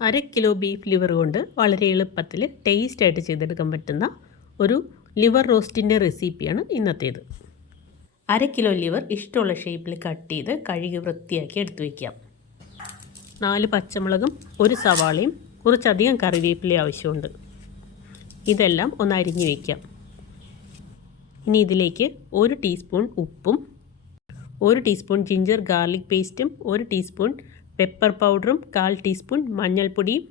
അര kilo beef liver കൊണ്ട് വളരെ എളുപ്പത്തിൽ ടേസ്റ്റായിട്ട് ചെയ്തെടുക്കാൻ പറ്റുന്ന ഒരു ലിവർ റോസ്റ്റിന്റെ റെസിപ്പിയാണ് ഇന്നത്തേത്. അര കിലോ ലിവർ ഇഷ്ടമുള്ള ഷേപ്പിൽ കട്ട് ചെയ്ത് കഴുകി വൃത്തിയാക്കി എടുത്തു വയ്ക്കാം നാല് പച്ചമുളകും ഒരു സവാളയും കുറച്ചധികം കറിവേപ്പില ആവശ്യമുണ്ട്. ഇതെല്ലാം ഒന്ന് അരിഞ്ഞു വയ്ക്കാം ഇനി ഇതിലേക്ക് ഒരു ടീസ്പൂൺ ഉപ്പും ഒരു ടീസ്പൂൺ ജിഞ്ചർ ഗാർലിക് പേസ്റ്റും ഒരു ടീസ്പൂൺ പെപ്പർ പൗഡറും കാൽ ടീസ്പൂൺ മഞ്ഞൾപ്പൊടിയും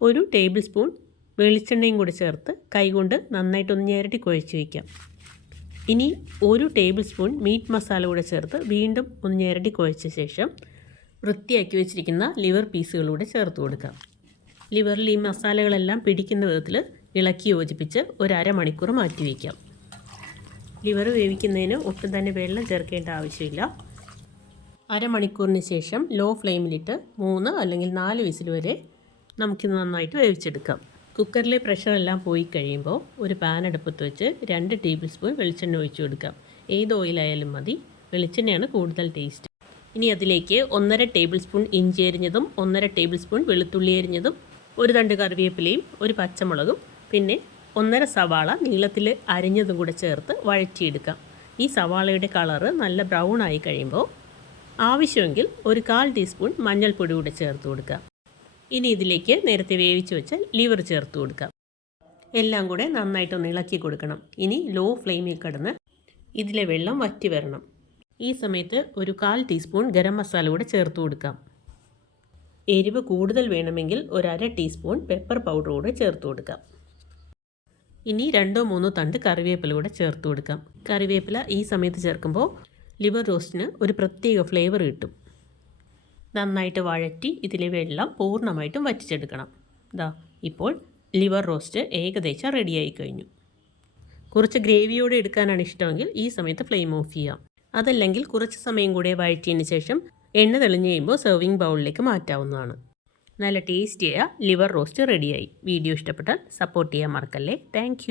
ഒരു ടേബിൾ സ്പൂൺ വെളിച്ചെണ്ണയും കൂടി ചേർത്ത് കൈകൊണ്ട് നന്നായിട്ടൊന്ന് ഞെരട്ടി കുഴച്ച് വയ്ക്കാം ഇനി ഒരു ടേബിൾ സ്പൂൺ മീറ്റ് മസാല കൂടെ ചേർത്ത് വീണ്ടും ഒന്ന് ഞെരടി കുഴച്ച ശേഷം വൃത്തിയാക്കി വെച്ചിരിക്കുന്ന ലിവർ പീസുകളൂടെ ചേർത്ത് കൊടുക്കാം. ലിവറിൽ ഈ മസാലകളെല്ലാം പിടിക്കുന്ന വിധത്തിൽ ഇളക്കി യോജിപ്പിച്ച് ഒരു അരമണിക്കൂർ മാറ്റി വയ്ക്കാം ലിവർ വേവിക്കുന്നതിന് ഒട്ടും തന്നെ വെള്ളം ചേർക്കേണ്ട ആവശ്യമില്ല. അരമണിക്കൂറിന് ശേഷം ലോ ഫ്ലെയിമിലിട്ട് മൂന്ന് അല്ലെങ്കിൽ നാല് വിസിൽ വരെ നമുക്കിത് നന്നായിട്ട് വേവിച്ചെടുക്കാം. കുക്കറിലെ പ്രഷറെല്ലാം പോയി കഴിയുമ്പോൾ ഒരു പാൻ അടുപ്പത്ത് വെച്ച് രണ്ട് ടേബിൾ സ്പൂൺ വെളിച്ചെണ്ണ ഒഴിച്ചു കൊടുക്കാം. ഏത് ഓയിലായാലും മതി. വെളിച്ചെണ്ണയാണ് കൂടുതൽ ടേസ്റ്റ്. ഇനി അതിലേക്ക് ഒന്നര ടേബിൾ സ്പൂൺ ഇഞ്ചി അരിഞ്ഞതും ഒന്നര ടേബിൾ സ്പൂൺ വെളുത്തുള്ളി അരിഞ്ഞതും ഒരു തണ്ട് കറിവേപ്പിലയും ഒരു പച്ചമുളകും പിന്നെ ഒന്നര സവാള നീളത്തിൽ അരിഞ്ഞതും കൂടെ ചേർത്ത് വഴറ്റിയെടുക്കാം. ഈ സവാളയുടെ കളറ് നല്ല ബ്രൗൺ ആയി കഴിയുമ്പോൾ ആവശ്യമെങ്കിൽ ഒരു കാൽ ടീസ്പൂൺ മഞ്ഞൾപ്പൊടി കൂടെ ചേർത്ത് കൊടുക്കാം ഇനി ഇതിലേക്ക് നേരത്തെ വേവിച്ച് വെച്ച ലിവർ ചേർത്ത് കൊടുക്കാം എല്ലാം കൂടെ നന്നായിട്ടൊന്ന് ഇളക്കി കൊടുക്കണം. ഇനി ലോ ഫ്ലെയിമിൽ കിടന്ന് ഇതിലെ വെള്ളം വറ്റി വരണം. ഈ സമയത്ത് ഒരു കാൽ ടീസ്പൂൺ ഗരം മസാല കൂടെ ചേർത്ത് കൊടുക്കാം. എരിവ് കൂടുതൽ വേണമെങ്കിൽ ഒരു അര ടീസ്പൂൺ പെപ്പർ പൗഡർ കൂടെ ചേർത്ത് കൊടുക്കാം. ഇനി രണ്ടോ മൂന്നോ തണ്ട് കറിവേപ്പില കൂടെ ചേർത്ത് കൊടുക്കാം. കറിവേപ്പില ഈ സമയത്ത് ചേർക്കുമ്പോൾ ലിവർ റോസ്റ്റിന് ഒരു പ്രത്യേക ഫ്ലേവർ കിട്ടും. നന്നായിട്ട് വഴറ്റി ഇതിലെ വെള്ളം പൂർണമായിട്ടും വറ്റിച്ചെടുക്കണം. ഇതാ ഇപ്പോൾ ലിവർ റോസ്റ്റ് ഏകദേശം റെഡിയായി കഴിഞ്ഞു കുറച്ച് ഗ്രേവിയോടെ എടുക്കാനാണ് ഇഷ്ടമെങ്കിൽ ഈ സമയത്ത് ഫ്ലെയിം ഓഫ് ചെയ്യാം. അതല്ലെങ്കിൽ കുറച്ച് സമയം കൂടെ വഴറ്റിയതിന് ശേഷം എണ്ണ തെളിഞ്ഞ് കഴിയുമ്പോൾ സെർവിങ് ബൗളിലേക്ക് മാറ്റാവുന്നതാണ്. നല്ല ടേസ്റ്റിയായ ലിവർ റോസ്റ്റ് റെഡിയായി വീഡിയോ ഇഷ്ടപ്പെട്ടാൽ സപ്പോർട്ട് ചെയ്യാൻ മറക്കല്ലേ. താങ്ക്